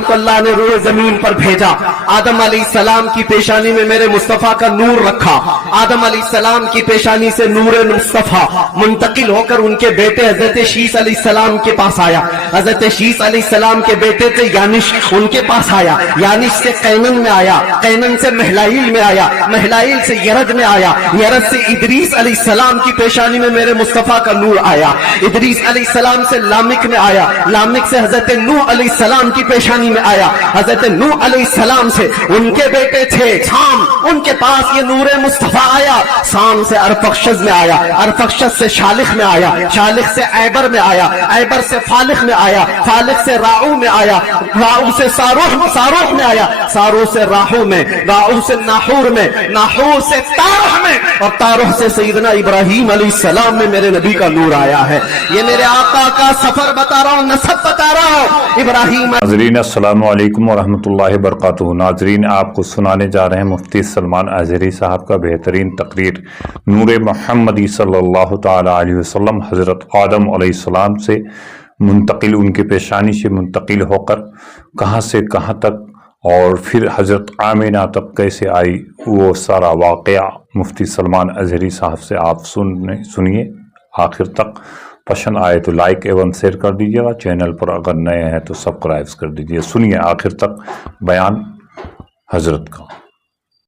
अलैहिस्सलाम को अल्लाह ने रूए जमीन पर भेजा। आदम अलैहिस्सलाम की पेशानी में मेरे मुस्तफा का नूर रखा। आदम अलैहिस्सलाम की पेशानी से नूर मुस्तफा मुंतकिल होकर उनके बेटे हजरत शीस अलैहिस्सलाम के पास आया। हजरत शीस अलैहिस्सलाम के बेटे थे यानिश, उनके पास आया। यानिश से कैनन में आया, कैनन से महलाइल में आया, महलाइल से यरद में आया, यरद से इदरीस अलैहिस्सलाम की पेशानी में मेरे मुस्तफा का नूर आया। इदरीस अलैहिस्सलाम से लामिक में आया, लामिक से हजरत नूह अलैहिस्सलाम की पेशानी में आया। हजरत नूह अलैहिस्सलाम से उनके बेटे थे शाम, उनके पास ये नूर मुस्तफा आया। शाम से अरफक्षद में आया, अरफक्षद से शालिख में आया, शालिख से ऐबर में आया, ऐबर से फालिख में आया, फालिख से राऊ में आया, राऊ से सारूह, सारूह में आया, सारूह से राहू में, राहू से नाहूर में, नाहूर से तारह में, और तारह से सैयदना इब्राहीम अलैहिस्सलाम में मेरे नबी का नूर आया है। ये मेरे आका का सफर बता रहा हूँ, नसब बता रहा हूँ। इब्राहीम नाज़रीन अस्सलामु अलैकुम वरहमतुल्लाहि वबरकातुहू। नाज़रीन आपको सुनाने जा रहे हैं मुफ्ती सलमान अज़हरी साहब का बेहतरीन तकरीर नूर मुहम्मदी सल्लल्लाहु तआला अलैहि वसल्लम हज़रत आदम अलैहिस्सलाम से मुंतकिल, उनके पेशानी से मुंतकिल होकर कहाँ से कहाँ तक और फिर हज़रत आमिना तक कैसे आई, वो सारा वाक़या मुफ्ती सलमान अज़हरी साहब से आप सुनिए आखिर तक। पसंद आए तो लाइक एवं शेयर कर दीजिएगा, चैनल पर अगर नए हैं तो सब्सक्राइब कर दीजिए। सुनिए आखिर तक बयान हजरत का।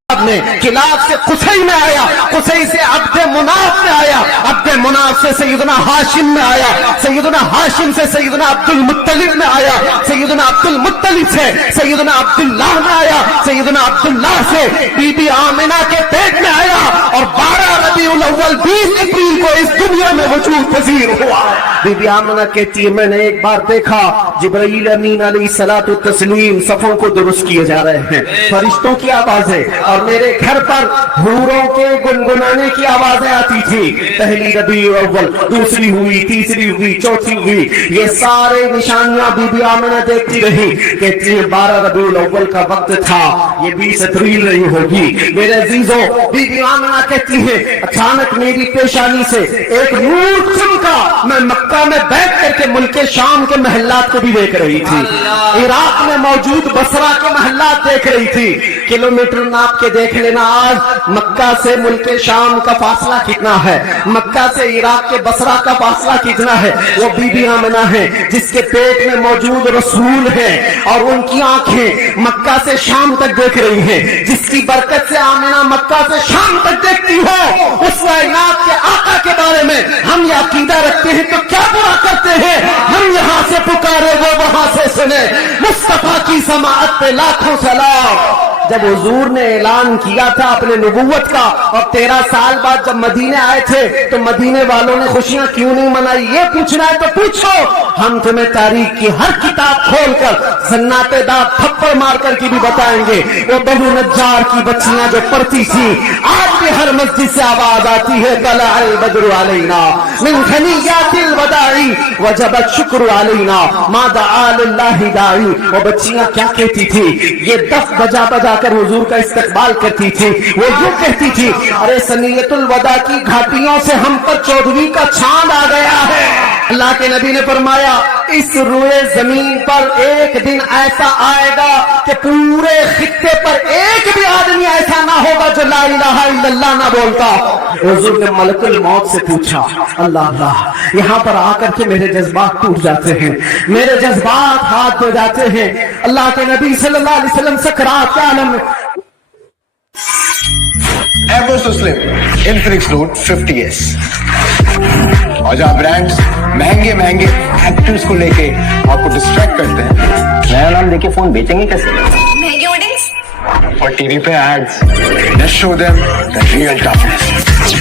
ने खिलाफ से कुसै में आया, कुसै से अब्दे मुनाफ में आया, अब्दे मुनाफ से सैयदना हाशिम में आया, सैयदना हाशिम से सैयदना अब्दुल मुत्तलिब में आया, सैयदना अब्दुल मुत्तलिब से सैयदना अब्दुल्लाह में आया, सैयदना अब्दुल्लाह से बीबी आमिना के पेट में आया, और 12 रबीउल अव्वल 20 अप्रैल को इस दुनिया में वजूद पजीर हुआ। बीबी आमिना कहती है मैंने एक बार देखा जिब्राईल अमीन अलैहिस्सलातु तस्लीम सफों को दुरुस्त किए जा रहे हैं, फरिश्तों की आवाजें, और मेरे घर पर हूरों के गुनगुनाने की आवाजें आती थी। पहली रबीउल अव्वल, दूसरी हुई, तीसरी हुई, चौथी हुई, ये सारे निशानियां बीबी आमिना देखती रही। कहती है 12 रबीउल अव्वल का वक्त था, ये 20 अप्रैल नहीं होगी। मेरे अजीजों, बीबी आमिना कहती है अचानक मेरी पेशानी से एक नूर चमका। मैं मक्का में बैठ करके मुल्के शाम के महल्लात को भी देख रही थी, इराक में मौजूद बसरा के महल्लात देख रही थी। किलोमीटर नाप के देख लेना आज मक्का से मुल्के शाम का फासला कितना है, मक्का से इराक के बसरा का फासला कितना है। वो बीबी आमिना है जिसके पेट में मौजूद रसूल है, और उनकी आंखें मक्का से शाम तक देख रही हैं, जिसकी बरकत से आमिना मक्का से शाम तक देखती हो। उस कायनात के आका के बारे में हम ये अकीदा रखते हैं तो क्या बुरा करते हैं। हम यहाँ से पुकारे वो वहां से सुने, मुस्तफा की समाअत पे लाखों सलाम। जब हुजूर ने ऐलान किया था अपने नबुव्वत का, और 13 साल बाद जब मदीने आए थे तो मदीने वालों ने खुशियां क्यों नहीं मनाई, ये पूछना है तो पूछो। हम तुम्हें तारीख की हर किताब खोलकर सन्नाटे दांत थप्पड़ मारकर की भी बताएंगे। वो बनु नज्जार की बच्चियां जो पढ़ती थी, आज भी हर मस्जिद से आवाज आती है तलअल बद्रु अलैना मिन खनियातिल वदाई वजबत शुक्र अलैना मा दआ लिल्लाहि दाई। वो बच्चियां क्या कहती थी, ये दफ बजा बजा कर हुजूर का इस्तकबाल करती थी। वो यूं कहती थी अरे सनियतुल वदा की घाटियों से हम पर 14वीं का चांद आ गया है। अल्लाह के नबी ने फरमाया इस रुए जमीन पर एक दिन ऐसा आएगा कि पूरे खित्ते पर एक भी आदमी ऐसा ना होगा जो ला इलाहा इल्लल्लाह ना बोलता। हुजूर ने मलकुल मौत से पूछा अल्लाह अल्लाह, यहाँ पर आकर के मेरे जज्बात टूट जाते हैं, मेरे जज्बात हाथ धो जाते हैं। अल्लाह के नबी सल्लल्लाहु अलैहि वसल्लम सकरात के आलम में Everest to Slim Infinix Note 50s। और जहाँ ब्रांड्स महंगे महंगे एक्टर्स को लेके आपको डिस्ट्रैक्ट करते हैं, नया नाम देके फोन बेचेंगे कैसे? महंगे होर्डिंग्स और टीवी पे ads, let's show them the real toughness.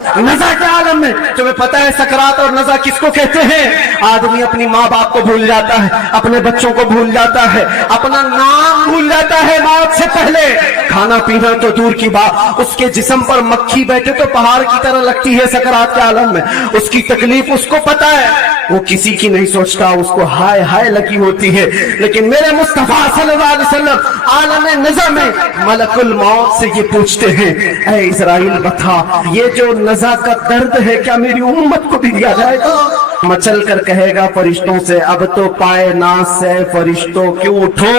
नज़ा के आलम में तुम्हें पता है सकरात और नज़ा किसको कहते हैं? आदमी अपनी माँ बाप को भूल जाता है, अपने बच्चों को भूल जाता है, अपना नाम भूल जाता है मौत से पहले। खाना पीना तो दूर की बात, उसके जिस्म पर मक्खी बैठे तो पहाड़ की तरह लगती है सकरात के आलम में। उसकी तकलीफ उसको पता है, वो किसी की नहीं सोचता, उसको हाय हाय लगी होती है। लेकिन मेरे मुस्तफा सल्लल्लाहु अलैहि वसल्लम आलम नज़ा में मलकुल मौत से ये पूछते हैं ऐ इज़राइल बता, ये जो नज़ा का दर्द है क्या मेरी उम्मत को भी दिया जाएगा? मचल कर कहेगा फरिश्तों से, अब तो पाए नाज से फरिश्तों क्यों उठो,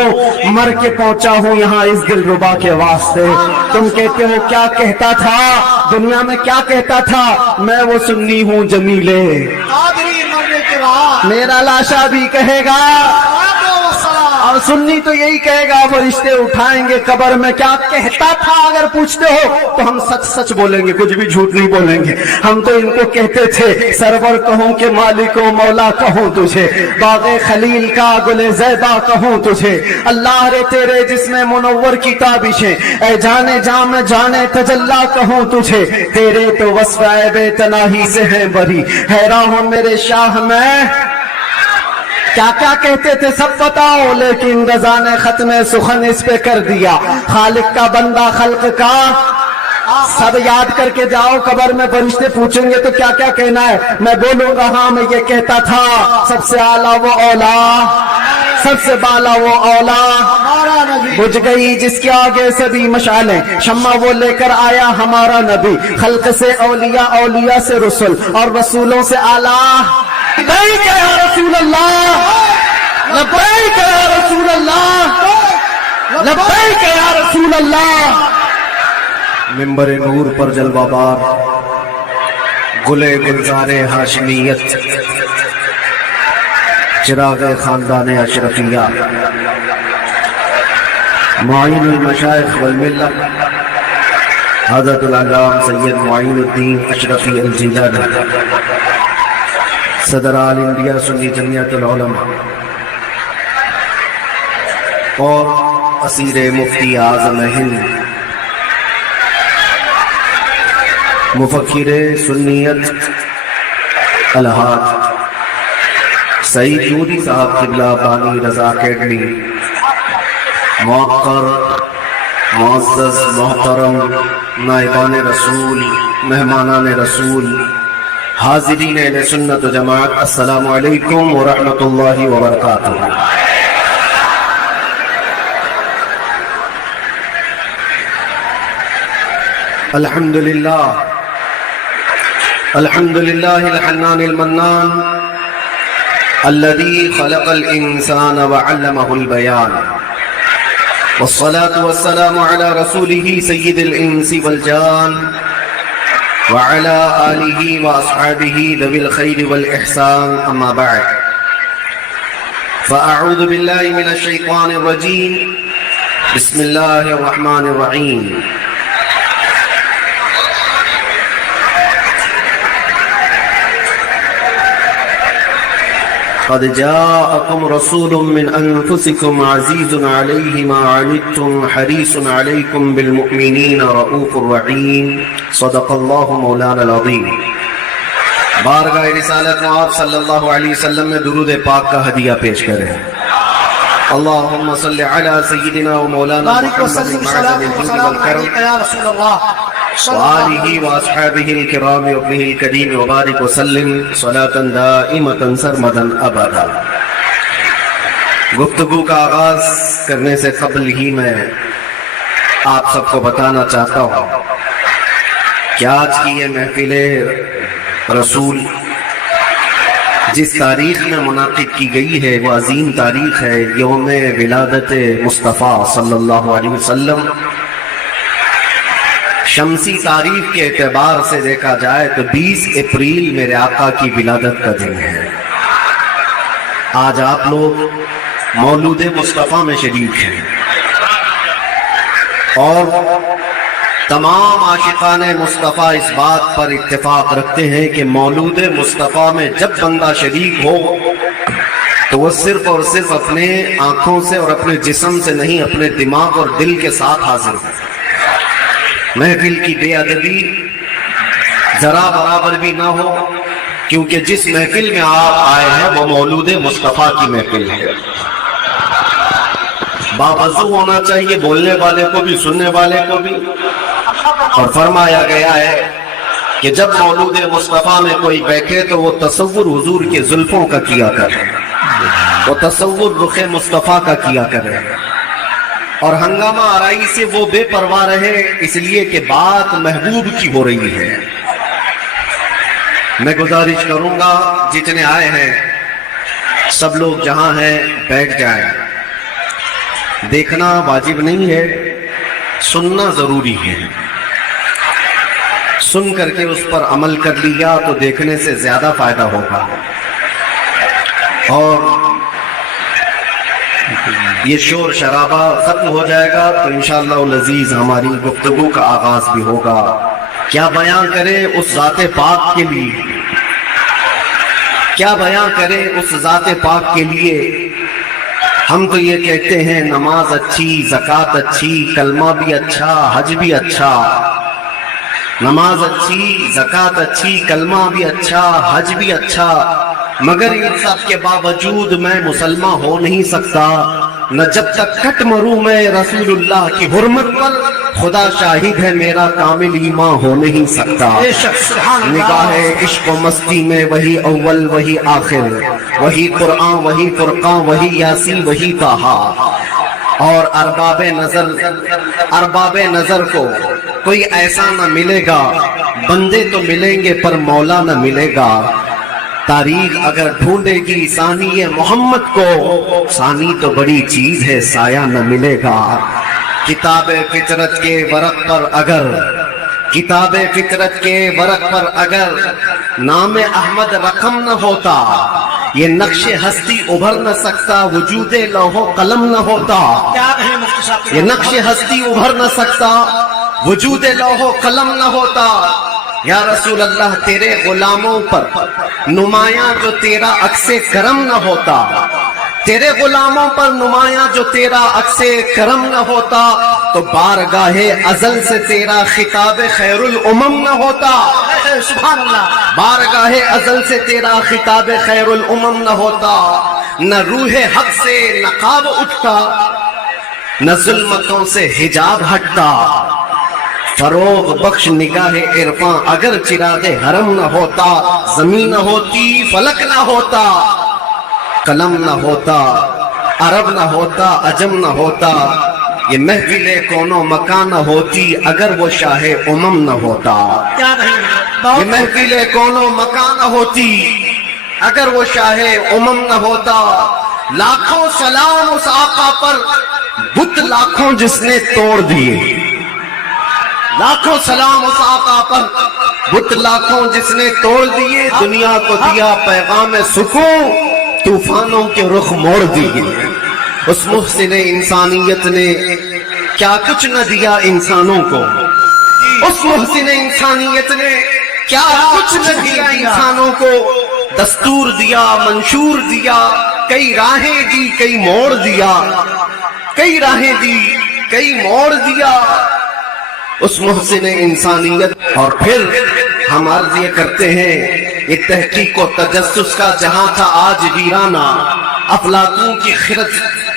मर के पहुंचा हूं यहाँ इस दिलरुबा के वास्ते। तुम कहते हो क्या कहता था दुनिया में, क्या कहता था, मैं वो सुन्नी हूँ जमीले। मेरा लाशा भी कहेगा और सुन्नी तो यही कहेगा, फरिश्ते उठाएंगे कब्र में क्या कहता था। अगर पूछते हो तो हम सच सच बोलेंगे, कुछ भी झूठ नहीं बोलेंगे। हम तो इनको कहते थे सरवर कहूं कि मालिको मौला कहूं तुझे, बाग़े खलील का गुले ज़ैबा कहूं तुझे, अल्लाह रे तेरे जिसमें मुनव्वर की ताबिशें, ऐ जाने जाम जाने तजल्ला कहूं तुझे, तेरे तो वस्फ़ ऐबे तनाही से हैं बरी, हैरान हूं मेरे शाह में। क्या क्या कहते थे सब बताओ, लेकिन रज़ा ने खत्म सुखन इस पे कर दिया। खालिक का बंदा खल्क का, सब याद करके जाओ। कब्र में फरिश्ते पूछेंगे तो क्या क्या कहना है, मैं बोलूंगा हाँ मैं ये कहता था, सबसे आला वो औला, सबसे बाला वो औला। बुझ गई जिसके आगे सभी मशालें, शम्मा वो लेकर आया हमारा नबी, खल्क से औलिया, औलिया से रसूल, और रसूलों से आला। लब्बैक या रसूल अल्लाह, लब्बैक या रसूल अल्लाह, लब्बैक या रसूल अल्लाह। मिंबर नूर पर जलवाबार, गुले गुलजारे हाशमियत, चिरागे खानदाने अशरफिया, मुईनुल मशाइख वल मिल्लत, हज़रतुल आज़म सैयद मुईनुद्दीन अशरफी अल जिलानी, सदर आल इंडिया सुन्नी जमियतुल उलमा और असीर मुफ्ती आज़म हिंद, मुफक्किर सुन्नियत अलहाज सईद नूरी साहब क़िबला बानी रज़ा अकेडमी, मुअक्कर मुअज़्ज़ज़ मोहतरम नाइबान रसूल, मेहमानान रसूल, हाज़िरीन अहले सुन्नत व जमाअत, अस्सलामु अलैकुम व रहमतुल्लाहि व बरकातुहू। अल्हम्दुलिल्लाह, अल्हम्दुलिल्लाहिल हन्नानिल मन्नान, अल्लज़ी खलक़ल इंसान व अल्लमहुल बयान, वस्सलातु वस्सलामु अला रसूलिही सय्यिदिल इंसी वल जान, वअला आलिही व अस्हाबिही ज़विल खैरि वल इहसान, अम्मा बअद, फ़अऊज़ु बिल्लाहि मिनश शैतानिर रजीम, बिस्मिल्लाहिर रहमानिर रहीम। क़द जाअकुम रसूलुम मिन अनफुसिकुम अज़ीज़ुन अलैहि मा अनित्तुम हरीसुन अलैकुम बिल मुअमिनीना रऊफ़ुर रहीम, सदक़ल्लाहु मौलाना अज़ीम। बारगाह रिसालत में आप सल्लल्लाहु अलैहि वसल्लम में दुरूद पाक का हदिया पेश करें। अल्लाहुम्मा सल्लि अला सय्यिदिना व मौलाना मुहम्मदिन मअदनिल जुद वल करम व आलिहि व अस्हाबिहिल किराम व अहलिहिल करीम व बारिक व सल्लिम सलातन दाइमतन सरमदन अबदा। गुफ्तगू का आगाज करने से कबल ही मैं आप सबको बताना चाहता हूँ कि आज की ये महफिल रसूल जिस तारीख में मुनाकिद की गई है वो अजीम तारीख है, यौम विलादत मुस्तफ़ा सल्लल्लाहु अलैहि वसल्लम। शमसी तारीख के एतबार से देखा जाए तो 20 अप्रैल मेरे आका की विलादत का दिन है। आज आप लोग मौलूद मुस्तफ़ा में शरीक हैं और तमाम आशिकाने मुस्तफ़ा इस बात पर इत्तेफाक रखते हैं कि मौलूद मुस्तफ़ा में जब बंदा शरीक हो तो वो सिर्फ और सिर्फ अपने आंखों से और अपने जिस्म से नहीं, अपने दिमाग और दिल के साथ हाजिर हो। महफिल की बेअदबी जरा बराबर भी ना हो, क्योंकि जिस महफिल में आप आए हैं वो मौलूद मुस्तफ़ा की महफिल है। बावजू होना चाहिए, बोलने वाले को भी सुनने वाले को भी। और फरमाया गया है कि जब मौलूद मुस्तफ़ा में कोई बैठे तो वो तसव्वुर हुजूर के जुल्फों का किया करे, वो तसव्वुर रुख मुस्तफ़ा का किया करे और हंगामा आराई से वो बेपरवाह रहे, इसलिए कि बात महबूब की हो रही है। میں گزارش کروں گا جتنے آئے ہیں سب لوگ جہاں ہیں بیٹھ جائیں. دیکھنا واجب نہیں ہے، سننا ضروری ہے. سن کر کے اس پر عمل کر لیا تو دیکھنے سے زیادہ فائدہ ہوگا. اور یہ شور شرابہ ختم ہو جائے گا تو انشاءاللہ العزیز ہماری گفتگو کا آغاز بھی ہوگا. کیا بیان کرے اس ذات پاک کے لیے، کیا بیان کرے اس ذات پاک کے لیے. ہم تو یہ کہتے ہیں نماز اچھی، زکوٰۃ اچھی، کلمہ بھی اچھا، حج بھی اچھا. نماز اچھی، زکوٰۃ اچھی، کلمہ بھی اچھا، حج بھی اچھا، مگر ان سب کے باوجود میں مسلمان ہو نہیں سکتا. نہ جب تک کٹ مروں میں رسول اللہ کی حرمت پر، خدا شاہد ہے میرا کامل ایمان ہو نہیں سکتا. نگاہ عشق و مستی میں وہی اول وہی آخر، وہی قرآن وہی فرقان وہی یاسین وہی طٰہٰ. اور ارباب نظر کو کوئی ایسا نہ ملے گا، بندے تو ملیں گے پر مولا نہ ملے گا. تاریخ اگر ڈھونڈے گی ثانی محمد کو، ثانی تو بڑی چیز ہے سایہ نہ ملے گا. کتاب فطرت کے ورق پر اگر، کتاب فطرت کے ورق پر اگر نام احمد رقم نہ ہوتا، یہ نقش ہستی ابھر نہ سکتا، وجود لوح و قلم نہ ہوتا. یہ نقش ہستی ابھر نہ سکتا، وجود لوح و قلم نہ ہوتا. یا رسول اللہ تیرے غلاموں پر نمایاں جو تیرا عکس کرم نہ ہوتا، تیرے غلاموں پر نمایاں جو تیرا عکس کرم نہ ہوتا، تو بارگاہ ازل سے تیرا خطاب خیر الامم نہ ہوتا. سبحان اللہ. بارگاہ ازل سے تیرا خطاب خیر الامم نہ ہوتا. نہ روح حق سے نقاب اٹھتا، نہ ظلمتوں سے حجاب ہٹتا. فروغ بخش نگاہ عرفاں اگر چراغ حرم نہ ہوتا، زمین نہ ہوتی، فلک نہ ہوتا، قلم نہ ہوتا، عرب نہ ہوتا، عجم نہ ہوتا. یہ محفل کون و مکان نہ ہوتی اگر وہ شاہ امم نہ ہوتا. یہ محفل کون و مکان نہ ہوتی اگر وہ شاہ امم نہ ہوتا. لاکھوں سلام اس آقا پر، بت لاکھوں جس نے توڑ دیے. لاکھوں سلام اس آقا پر، بت لاکھوں جس نے توڑ دیے. دنیا کو دیا پیغام سکون، طوفانوں کے رخ موڑ دیے. اس محسن انسانیت نے کیا کچھ نہ دیا انسانوں کو. اس محسن انسانیت نے کیا کچھ نہ دیا انسانوں کو. دستور دیا، منشور دیا، کئی راہیں دی کئی موڑ دیا، کئی راہیں دی کئی موڑ دیا. اس محسن انسانیت. اور پھر ہم عرض یہ کرتے ہیں، یہ تحقیق و تجسس کا جہاں تھا آج ویرانہ. افلاطون کی خرد،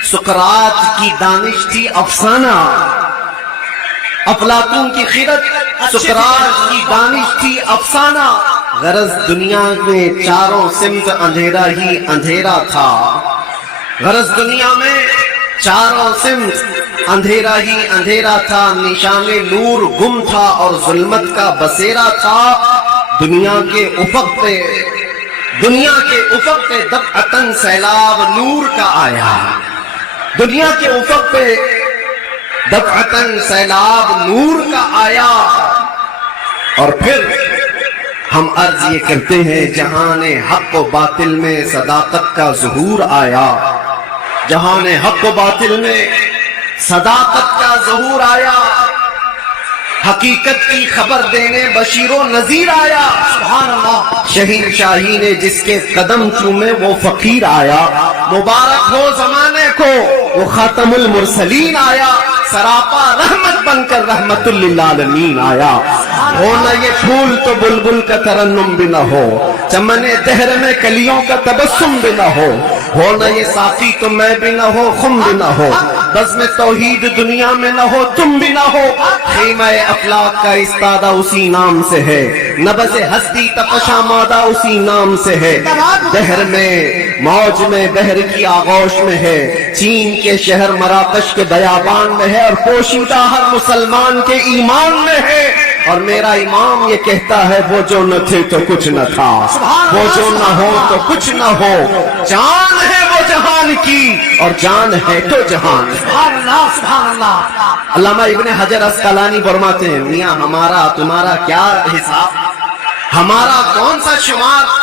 سقراط کی دانش تھی افسانہ. افلاطون کی خرد، سقراط کی دانش تھی افسانہ. غرض دنیا میں چاروں سمت اندھیرا ہی اندھیرا تھا. غرض دنیا میں چاروں سمت اندھیرا ہی اندھیرا تھا. نشان نور گم تھا اور ظلمت کا بسیرا تھا. دنیا کے افق پہ دفعتاً سیلاب نور کا آیا. دنیا کے افق پہ دفعتاً سیلاب نور کا آیا. اور پھر ہم عرض یہ کرتے ہیں، جہان حق و باطل میں صداقت کا ظہور آیا. جہان حق و باطل میں صداقت کا ظہور آیا. حقیقت کی خبر دینے بشیر و نذیر آیا. سبحان اللہ. شہین شاہی نے جس کے قدم چومے وہ فقیر آیا. مبارک ہو زمانے کو وہ خاتم المرسلین آیا. سراپا رحمت بن کر رحمت للعالمین آیا. ہو نہ یہ پھول تو بلبل کا ترنم بھی نہ ہو، چمن دہر میں کلیوں کا تبسم بھی نہ ہو. ہو نہ یہ ساقی تو میں بھی نہ ہو، خم بھی نہ ہو. بزم توحید دنیا میں نہ ہو، تم بھی نہ ہو. خیمہ افلاک کا استادہ اسی نام سے ہے، نبض ہستی تپشا مادہ اسی نام سے ہے. دہر میں موج میں بحر کی آغوش میں ہے، چین کے شہر مراکش کے بیابان میں ہے، اور پوشیدہ ہر مسلمان کے ایمان میں ہے. اور میرا امام یہ کہتا ہے وہ جو نہ تھے تو کچھ نہ تھا، وہ جو نہ ہو تو کچھ نہ ہو، جان ہے وہ جہان کی اور جان ہے تو جہان۔ علامہ ابن حجر اسقلانی فرماتے ہیں میاں ہمارا تمہارا کیا حساب، ہمارا کون سا شمار۔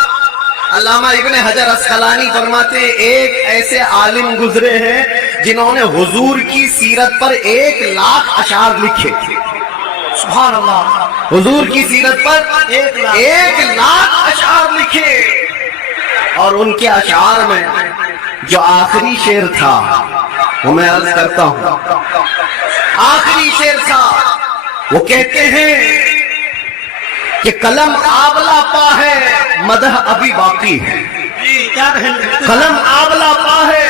علامہ ابن حجر اسقلانی فرماتے ہیں ایک ایسے عالم گزرے ہیں جنہوں نے حضور کی سیرت پر 1,00,000 اشعار لکھے، سبحان اللہ، حضور کی سیرت پر 1,00,000 اشعار لکھے، اور ان کے اشعار میں جو آخری شعر تھا وہ میں عرض کرتا ہوں، آخری شعر تھا، وہ کہتے ہیں کہ قلم آبلا پا ہے مدح ابھی باقی ہے، قلم آبلا پا ہے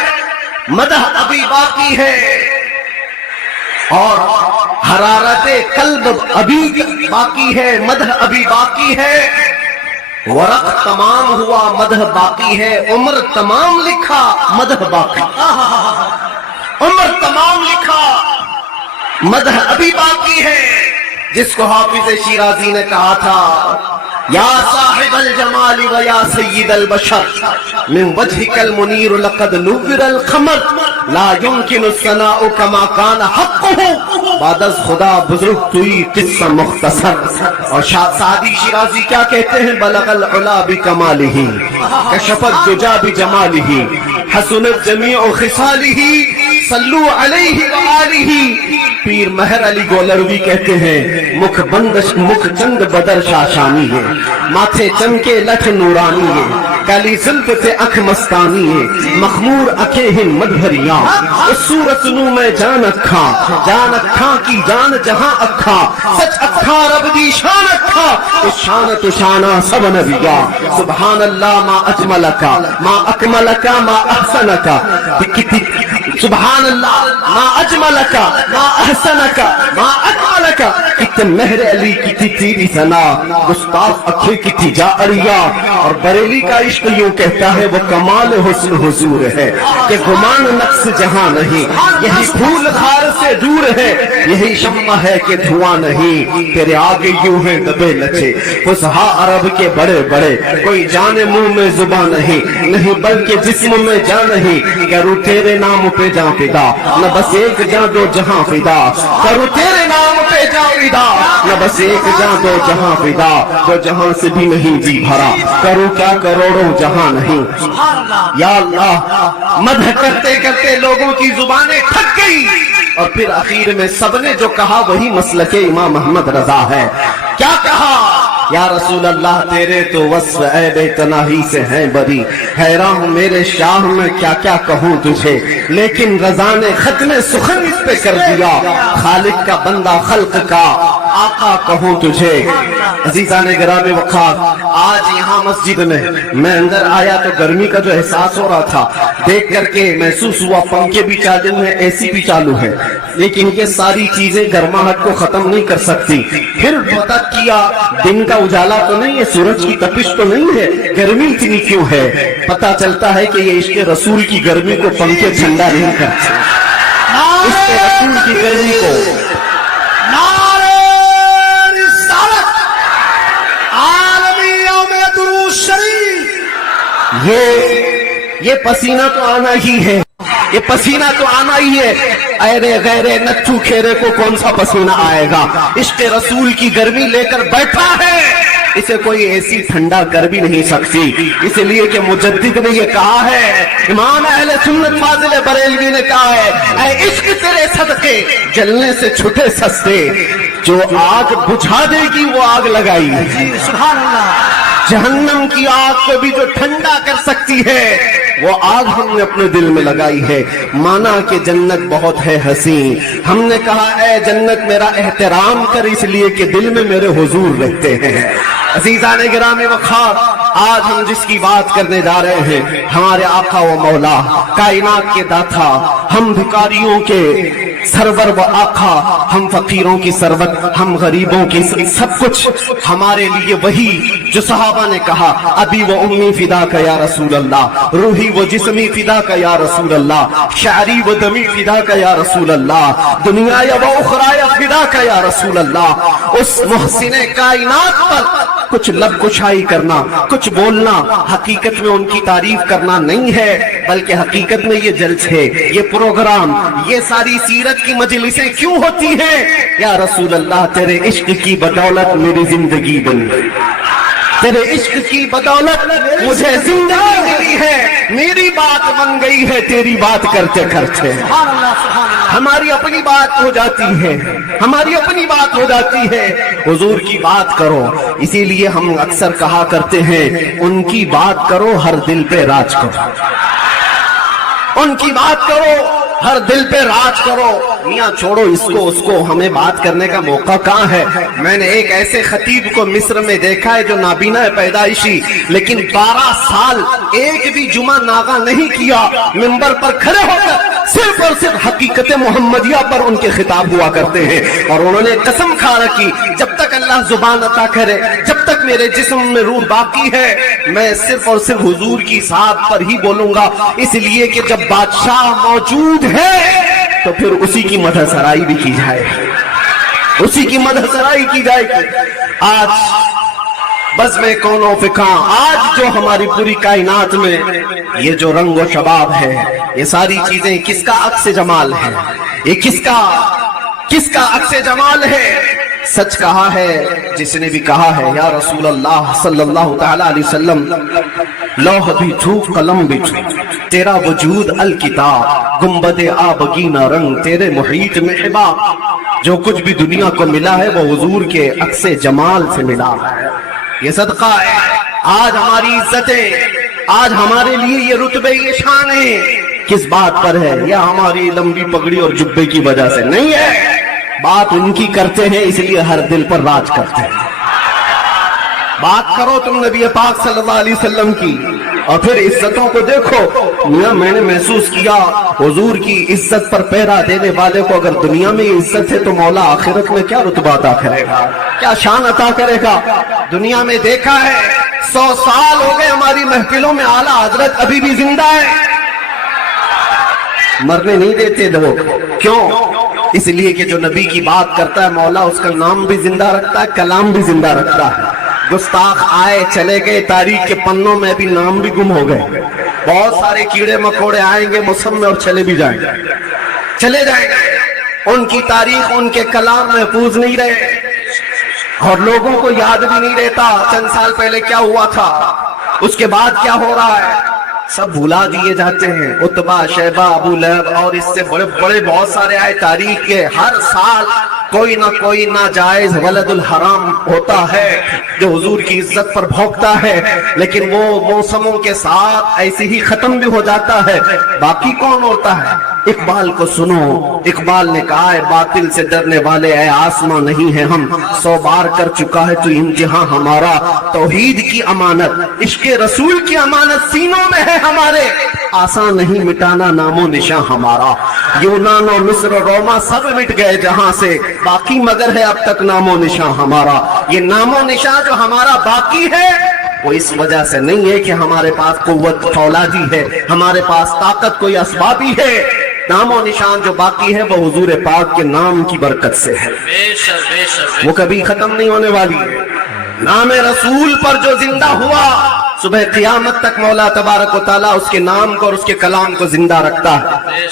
مدح ابھی باقی ہے، اور حرارت قلب ابھی باقی ہے مدح ابھی باقی ہے، ورق تمام ہوا مدح باقی ہے، عمر تمام لکھا مدح باقی، عمر تمام لکھا مدح ابھی باقی ہے۔ جس کو حافظ شیرازی نے کہا تھا یا صاحب الجمال و یا سید البشر من وجهك المنیر لقد نور القمر لا يمكن الثناء كما كان حقه بعد از خدا بزرگ توئی قصہ مختصر۔ اور سعدی شیرازی کیا کہتے ہیں بلغ العلا بکمالہ کشف الدجا بجمالہ حسنت جمیع خصالہ صلو علیہ وآلہ۔ پیر مہر علی گولروی کہتے ہیں مکھ بندش مکھ چند بدر شاشانی ہے، ماتھے چمکے لٹھ نورانی ہے، کالی زلف سے اکھ مستانی ہے، مخمور اکھیں ہیں مدھریاں، اس صورت نو میں جان اکھاں کی جان جہاں اکھاں، سچ اکھاں رب دی شان اکھاں، اس شان تو شانہ سب نبیاں، سبحان اللہ ما اجملکا ما اکملکا ما احسنکا، سبحان اللہ ما اجملکا ما احسنکا ما اکملکا، کتنے مہر علی کی تیری ثنا، گستاخ اکھے کی تھی جا اریا۔ اور بریلی کا عشق یوں کہتا ہے وہ کمال حسن حضور ہے کہ گمان نقص جہاں نہیں، یہی پھول خار سے دور ہے، یہی شمع ہے کہ دھواں نہیں، تیرے آگے یوں ہیں دبے لچے فصحا عرب کے بڑے بڑے، کوئی جانے منہ میں زبان نہیں بلکہ جسم میں جان نہیں، کروں تیرے نام پہ جاں فدا نہ بس ایک جاں دو جہاں فدا، کروں تیرے نام پہ جاں فدا نہ بس ایک جاں دو جہاں فدا، جو جہاں سے بھی نہیں جی بھرا کروں کیا کروڑوں جہاں نہیں۔ یا اللہ مدح کرتے کرتے لوگوں کی زبانیں تھک گئی، اور پھر آخر میں سب نے جو کہا وہی مسلک امام احمد رضا ہے۔ کیا کہا؟ یا رسول اللہ تیرے تو وصف عیب تناہی سے ہیں بری، حیران ہوں میرے شاہ میں کیا کیا کہوں تجھے، لیکن رضا نے ختم سخن اس پہ کر دیا، خالق کا بندہ خلق کا آقا کہوں تجھے۔ عزیزان گرامی وقار، آج یہاں مسجد میں اندر آیا تو گرمی کا جو احساس ہو رہا تھا دیکھ کر کے محسوس ہوا پنکھے بھی چالو ہیں اے سی بھی چالو ہے، لیکن یہ ساری چیزیں گرماہٹ کو ختم نہیں کر سکتی۔ پھر پتہ کیا دن کا اجالا تو نہیں ہے، سورج کی تپش تو نہیں ہے، گرمی اتنی کیوں ہے؟ پتہ چلتا ہے کہ یہ عشق رسول کی گرمی کو پنکھے ٹھنڈا نہیں کرتے، عشق رسول کی گرمی کو۔ نعرہ رسالت، عالمی یوم درود شریف۔ یہ پسینہ تو آنا ہی ہے، یہ پسینہ تو آنا ہی ہے، ایرے غیرے نچو کھیرے کو کون سا پسینہ آئے گا؟ عشق رسول کی گرمی لے کر بیٹھا ہے، اسے کوئی ایسی ٹھنڈا کر بھی نہیں سکتی، اس لیے کہ مجدد نے یہ کہا ہے، امام اہل سنت فاضل بریلوی نے کہا ہے، اے عشق تیرے صدقے جلنے سے چھٹے سستے، جو آگ بجھا دے گی وہ آگ لگائی، سبحان اللہ۔ جہنم کی آگ کو بھی جو ٹھنڈا کر سکتی ہے وہ آگ ہم نے اپنے دل میں لگائی ہے۔ مانا کہ جنت بہت ہے حسین، ہم نے کہا اے جنت میرا احترام کر اس لیے کہ دل میں میرے حضور رہتے ہیں۔ عزیزان گرامی وقار، آج ہم جس کی بات کرنے جا رہے ہیں ہمارے آقا و مولا کائنات کے داتا، ہم بھکاریوں کے सरवर व आका, हम फकीरों की सरवत, हम गरीबों की सब कुछ हमारे लिए वही जो सहाबा ने कहा, अबी व उम्मी फिदा का या रसूल अल्लाह, रूही व जिस्मी फिदा का या रसूल अल्लाह, शारी व दमी फिदा का या रसूल अल्लाह, दुनिया व उखराया फिदा का या रसूल अल्लाह। उस मुहसिने कायनात पर कुछ लब कुशाई करना, कुछ बोलना हकीकत में उनकी तारीफ करना नहीं है, बल्कि हकीकत में ये जलसे, ये प्रोग्राम, ये सारी सीरत की मजलिसें क्यों होती हैं? या रसूल अल्लाह, तेरे इश्क की बदौलत मेरी जिंदगी बन गई, तेरे इश्क की बदौलत मुझे जिंदगी मिली है, मेरी बात बन गई है तेरी बात करते करते। हमारी अपनी बात हो जाती है, हमारी अपनी बात हो जाती है, हुजूर की बात करो। इसीलिए हम अक्सर कहा करते हैं, उनकी बात करो हर दिल पे राज करो, उनकी बात करो हर दिल पे राज करो। मियाँ छोड़ो इसको उसको, हमें बात करने का मौका कहाँ है? मैंने एक ऐसे खतीब को मिस्र में देखा है जो नाबीना है पैदाइशी, लेकिन 12 साल एक भी जुमा नागा नहीं किया, मिंबर पर खड़े होकर सिर्फ और सिर्फ हकीकत मोहम्मदिया पर उनके खिताब हुआ करते हैं। और उन्होंने कसम खा रखी, जब तक अल्लाह जुबान अता करे, जब तक मेरे जिस्म में रूह बाकी है, मैं सिर्फ और सिर्फ हुजूर की साथ पर ही बोलूंगा। इसलिए कि जब बादशाह मौजूद है तो फिर उसी की मदह सराई भी की जाए, उसी की मदह सराई की जाएगी। आज बस में कौनो फिका, आज जो हमारी पूरी कायनात में ये जो रंग व शबाब है, ये सारी चीजें किसका अक्स जमाल है? ये किसका अक्स जमाल है? सच कहा है जिसने भी कहा है, या रसूल अल्लाह सल्लल्लाहु तआला अलैहि वसल्लम, लौह भी छू कलम भी छू, तेरा वजूद अल किताब, गुंबदे आबगीना रंग तेरे मुहीत में हिबाब। जो कुछ भी दुनिया को मिला है वो हुजूर के अक्से जमाल से मिला है। ये सदका है। आज हमारी इज्जतें, आज हमारे लिए ये रुतबे, ये शान है, किस बात पर है? या हमारी लंबी पगड़ी और जुब्बे की वजह से नहीं है। बात उनकी करते हैं, इसलिए हर दिल पर राज करते हैं। बात करो तुम नबी पाक सल्लल्लाहु अलैहि वसल्लम की, और फिर इज्जतों को देखो। मियां मैंने महसूस किया, हुजूर की इज्जत पर पहरा देने वाले को अगर दुनिया में इज्जत है तो मौला आखिरत में क्या रुतबा अता करेगा, क्या शान अता करेगा? दुनिया में देखा है, 100 साल हो गए हमारी महफिलों में आला हजरत अभी भी जिंदा है, मरने नहीं देते लोग। क्यों? इसलिए कि जो नबी की बात करता है मौला उसका नाम भी जिंदा रखता है, कलाम भी जिंदा रखता है। गुस्ताख आए चले गए, तारीख के पन्नों में भी नाम भी गुम हो गए। बहुत सारे कीड़े मकोड़े आएंगे मौसम में और चले भी जाएंगे, चले जाएंगे। उनकी तारीख, उनके कलाम महफूज नहीं रहे और लोगों को याद भी नहीं रहता चंद साल पहले क्या हुआ था, उसके बाद क्या हो रहा है, सब भुला दिए जाते हैं। उतबा, शैबा, अबू लहब और इससे बड़े बड़े बहुत सारे आए तारीख के। हर साल कोई ना कोई नाजायज वलदुल हराम होता है जो हुजूर की इज्जत पर भौंकता है, लेकिन वो मौसमों के साथ ऐसे ही खत्म भी हो जाता है। बाकी कौन होता है? इकबाल को सुनो, इकबाल ने कहा है, बातिल से डरने वाले ऐ आसमां नहीं है हम, 100 बार कर चुका है तो इम्तिहान हमारा। तौहीद की अमानत, इश्क रसूल की अमानत सीनों में है हमारे, आसान नहीं मिटाना नामो निशान हमारा। यूनान और मिस्र, रोमा सब मिट गए जहां से, बाकी मगर है अब तक नामो निशान हमारा। ये नामो निशान जो हमारा बाकी है वो इस वजह से नहीं है कि हमारे पास कुव्वत फौलादी है, हमारे पास ताकत कोई असबाबी है। नामो निशान जो बाकी है वो हुजूर पाक के नाम की बरकत से है, वो कभी खत्म नहीं होने वाली है। नाम रसूल पर जो जिंदा हुआ, सुबह क़यामत तक मौला तबारक व तआला उसके नाम को और उसके कलाम को जिंदा रखता है।